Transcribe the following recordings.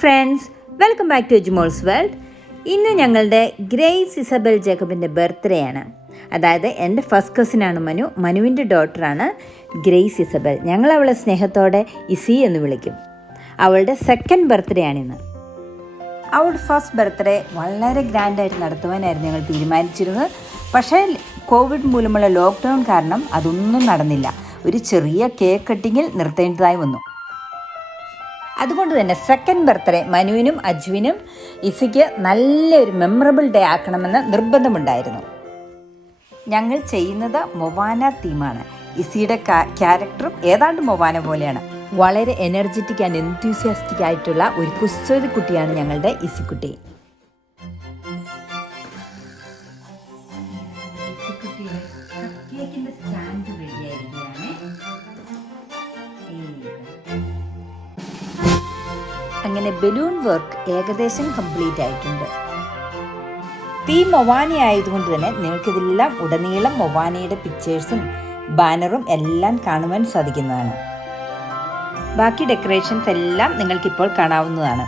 Friends, welcome back to Edumols world. ഇന്ന് ഞങ്ങളുടെ Grace Isabel ജേക്കബിൻ്റെ ബർത്ത്ഡേ ആണ്. അതായത് എൻ്റെ ഫസ്റ്റ് കസിനാണ് മനുവിൻ്റെ ഡോട്ടറാണ് ഗ്രേസ് ഇസബൽ. ഞങ്ങൾ അവളെ സ്നേഹത്തോടെ ഇസി എന്ന് വിളിക്കും. അവളുടെ സെക്കൻഡ് ബർത്ത്ഡേ ആണിന്ന്. അവളുടെ ഫസ്റ്റ് ബർത്ത്ഡേ വളരെ ഗ്രാൻഡായിട്ട് നടത്തുവാനായിരുന്നു ഞങ്ങൾ തീരുമാനിച്ചിരുന്നത്. പക്ഷേ കോവിഡ് മൂലമുള്ള ലോക്ക്ഡൗൺ കാരണം അതൊന്നും നടന്നില്ല. ഒരു ചെറിയ കേക്ക് കട്ടിങ്ങിൽ നിർത്തേണ്ടതായി വന്നു. അതുകൊണ്ട് തന്നെ സെക്കൻഡ് ബർത്ത്ഡേ മനുവിനും അജുവിനും ഇസിക്ക് നല്ലൊരു മെമ്മറബിൾ ഡേ ആക്കണമെന്ന് നിർബന്ധമുണ്ടായിരുന്നു. ഞങ്ങൾ ചെയ്യുന്നത് മൊവാന തീമാണ്. ഇസിയുടെ ക്യാരക്ടറും ഏതാണ്ട് മൊവാന പോലെയാണ്. വളരെ എനർജറ്റിക് ആൻഡ് എൻതൂസിയാസ്റ്റിക് ആയിട്ടുള്ള ഒരു കുസൃതി കുട്ടിയാണ് ഞങ്ങളുടെ ഇസിക്കുട്ടി. അങ്ങനെ ബലൂൺ വർക്ക് ഏകദേശം കംപ്ലീറ്റ് ആയിട്ടുണ്ട്. തീം മൊവാന ആയതുകൊണ്ട് തന്നെ നിങ്ങൾക്കിതെല്ലാം ഉടനീളം മൊവാനയുടെ പിക്ചേഴ്സും ബാനറും എല്ലാം കാണുവാൻ സാധിക്കുന്നതാണ്. ബാക്കി ഡെക്കറേഷൻസ് എല്ലാം നിങ്ങൾക്കിപ്പോൾ കാണാവുന്നതാണ്.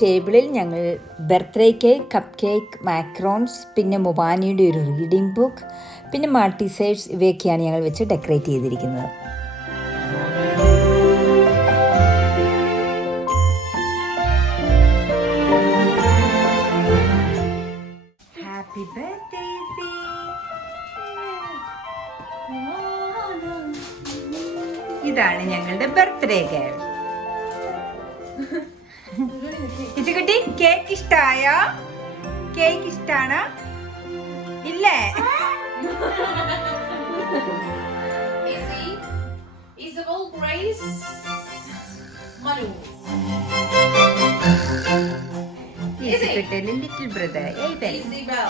ടേബിളിൽ ഞങ്ങൾ birthday cake, cup cake, macarons, പിന്നെ മൊവാനയുടെ ഒരു റീഡിംഗ് ബുക്ക്, പിന്നെ മാൾട്ടിസൈഡ്സ് ഇവയൊക്കെയാണ് ഞങ്ങൾ വെച്ച് ഡെക്കറേറ്റ് ചെയ്തിരിക്കുന്നത്. Happy birthday Izzy. ഇതാണ് ഞങ്ങളുടെ ബർത്ത്ഡേ ഗേൾ. ഇച്ചുകുട്ടി, കേക്ക് ഇഷ്ടായോ? കേക്ക് ഇഷ്ടാണ് ഇല്ലേ? Isabel, Grace, Manu. ഇച്ചുകുട്ടിയുടെ ലിറ്റിൽ ബ്രദർ Isabel.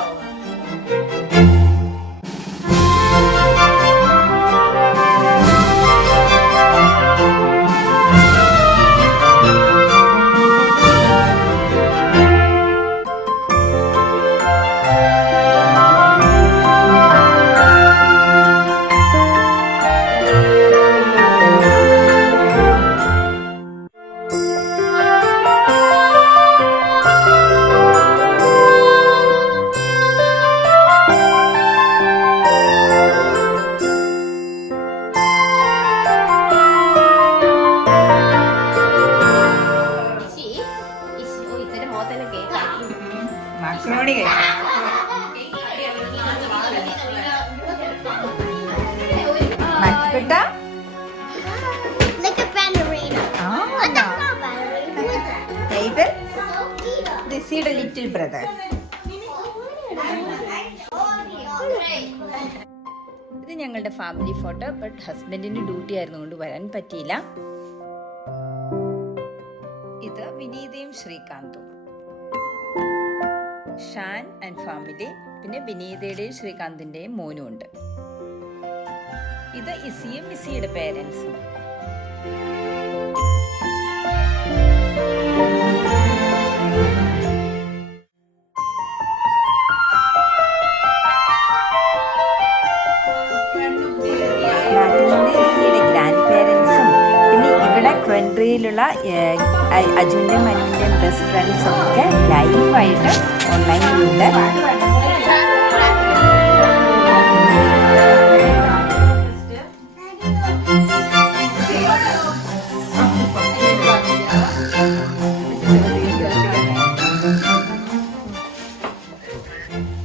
മക്കളോട് ലിസിയുടെ ലിറ്റിൽ ബ്രദർ. ഇത് ഞങ്ങളുടെ ഫാമിലി ഫോട്ടോ. ബട്ട് ഹസ്ബൻഡിന് ഡ്യൂട്ടി ആയിരുന്നുകൊണ്ട് വരാൻ പറ്റിയില്ല. ഇത് വിനീതയും ശ്രീകാന്തും, ഷാൻ ആൻഡ് ഫാമിലി, പിന്നെ വിനീതയുടെയും ശ്രീകാന്തിന്റെയും മോനും ഉണ്ട്. ഇത് ഇസിയും ഇസിയുടെ പേരൻസും. ിലുള്ള അജുവിൻ്റെയും മനുവിൻ്റെയും ബെസ്റ്റ് ഫ്രണ്ട്സും ഒക്കെ ലൈവായിട്ട് ഓൺലൈനിലുണ്ട്.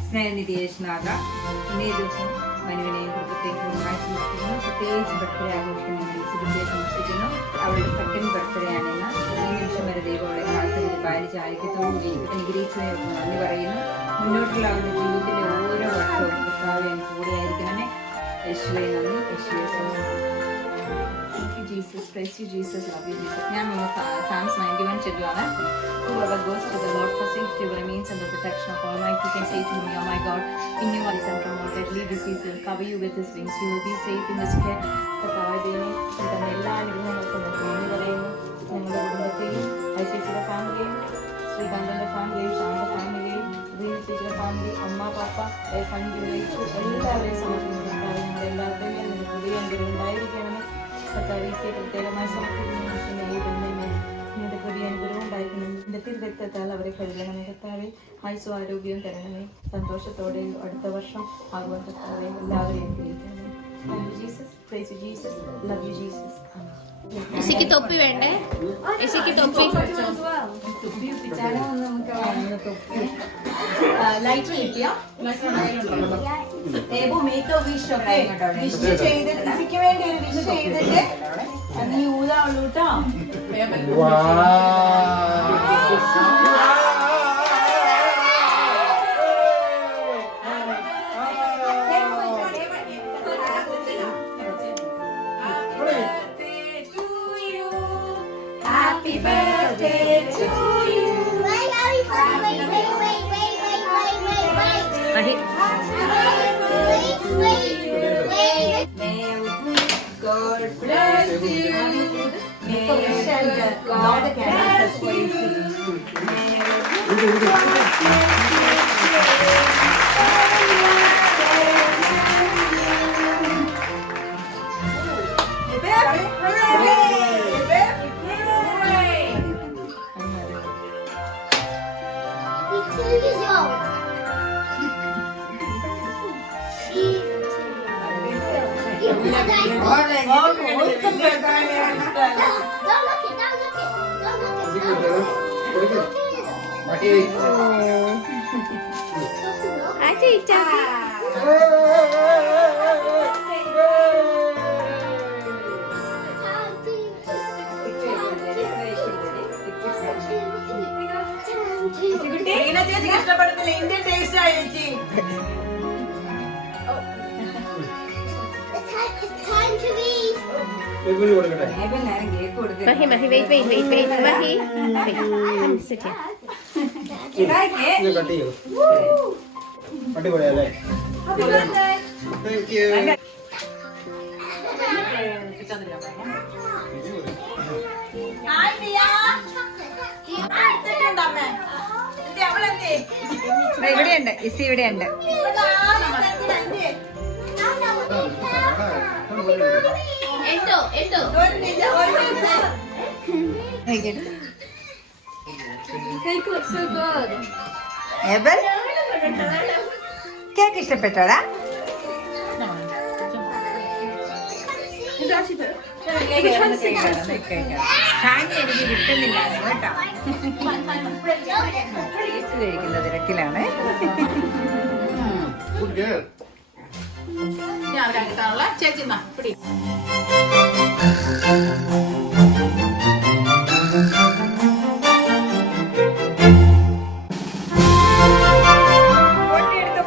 സ്നേഹനിധിയേഷനാകാം. ഇന്നേ ദിവസം മനുവിനെയും കുടുംബത്തെയും പ്രത്യേകിച്ച് ബർത്ത്ഡേ ആഘോഷിക്കുന്ന ഗ്രേസിബിളിയെ സമർപ്പിക്കുന്നു. അവളുടെ സെക്കൻഡ് ബർത്ത്ഡേ ആണ് ഇന്ന്. ഈ നിമിഷം വരെ ദൈവം അവളെ കാലത്ത് പാലിച്ച് ആരോഗ്യത്തോടുകൂടി അനുഗ്രഹിച്ചതിനൊക്കെ നന്ദി പറയുന്നു. മുന്നോട്ടുള്ള അവളുടെ ജീവിതത്തിലെ ഓരോ വർഷവും കർത്താവേ കൂടെ ആയിരിക്കണമേ. യേശുവേ നന്ദി, യേശുവേ സ്തോത്രം. Jesus, praise you Jesus, love you Jesus. ഞാൻ Psalms 91 ചൊല്ലുവാണ്. Whoever goes to the Lord for safety remains under protection of Almighty can say to me, oh my God, in you I stand from all deadly disease, will cover you with his wings, you will be safe in his care. കർത്താവേ തന്നെ എല്ലാ അനുഗ്രഹങ്ങൾക്കും നന്ദി പറയുന്നു. ഞങ്ങളുടെ കുടുംബത്തെയും ഐശ്വര്യയുടെ ഫാമിലിയും ശ്രീകാന്തന്റെ ഫാമിലിയും ശാന്ത ഫാമിലിയും ചേച്ചിയുടെ ഫാമിലി അമ്മ പാപ്പ ഫണ്ടിലേക്കും എല്ലാവരെയും സമർപ്പിക്കുന്നു. കർത്താവേ ഞങ്ങളുടെ എല്ലാവരുടെയും നിന്റെ പുതിയ അനുഗ്രഹം ഉണ്ടായിരിക്കണമെന്ന് കർത്താവീസയെ പ്രത്യേകമായി സമർപ്പിക്കുന്നു. നിന്റെ പുതിയ അനുഗ്രഹം ഉണ്ടായിരിക്കണം. നിന്റെ തിരുരക്തത്താൽ അവരെ കഴുകണമേ കർത്താവേ. ആയുസ്സും ആരോഗ്യവും തരണമേ. സന്തോഷത്തോടെ അടുത്ത വർഷം ആകുവാൻ കർത്താവേ എല്ലാവരെയും അനുഗ്രഹിക്കണമേ. Jesus, praise you Jesus, love you Jesus. ഇസിക്ക് തൊപ്പി വേണ്ടേ? ഇസിക്ക് തൊപ്പി തൊപ്പി ഒപ്പിച്ചാലോ നമുക്ക് തൊപ്പി ലൈറ്റ് കിട്ടിയോ? മേക്ക് വിഷ് ഒക്കെ വിഷ് ചെയ്തിട്ട് ഇസിക്ക് വേണ്ടി ഒരു വിഷ് ചെയ്തിട്ട് നീ ഊതാവുള്ളൂ കേട്ടോ. Happy birthday to you. Wait. God bless you. May God bless you. ചേച്ചിക്ക് ഇഷ്ടപ്പെടുന്നില്ല ഇന്ത്യൻ ടേസ്റ്റ് ആയി ചേച്ചി. Mahi, wait. Mahi, come sit here. അടിപൊളിയല്ലേ? Thank you. ഇവിടെയുണ്ട്, ഇസി ഇവിടെയുണ്ട്. Ento. Cake looks so good. Abel cake ഇഷ്ടപ്പെട്ടോടാ? ഷാനി എനിക്ക് കിട്ടുന്നില്ല കേട്ടോ. കഴിക്കുന്ന തിരക്കിലാണ്. ചേച്ചി പിടി.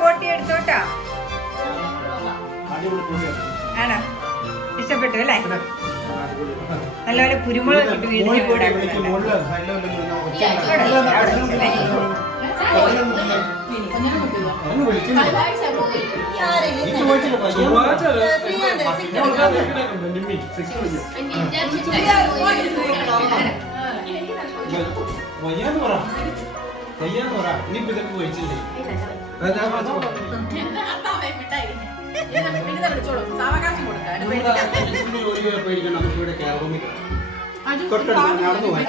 പൊട്ടി എടുത്തോട്ടോ. ആണോ? ഇഷ്ടപ്പെട്ടു അല്ലേ? നല്ലപോലെ കുരുമുളക് ഇട്ട് വയ്യാന്ന് പറ ഇനിയിപ്പോ ഇതൊക്കെ കഴിച്ചില്ലേ? പേടിക്കണം. നമുക്ക് ഇവിടെ കേരളത്തിൽ തൊട്ടടുത്ത് നടന്നു പോയി